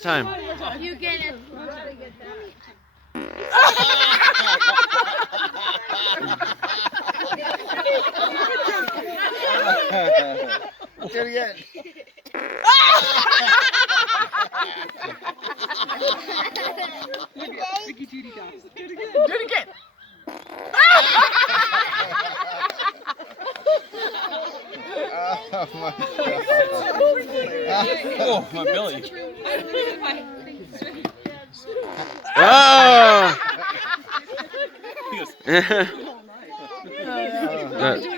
Time. You get it. Do it again. Do it again. Oh my God. Oh, my belly. Oh! He goes, That-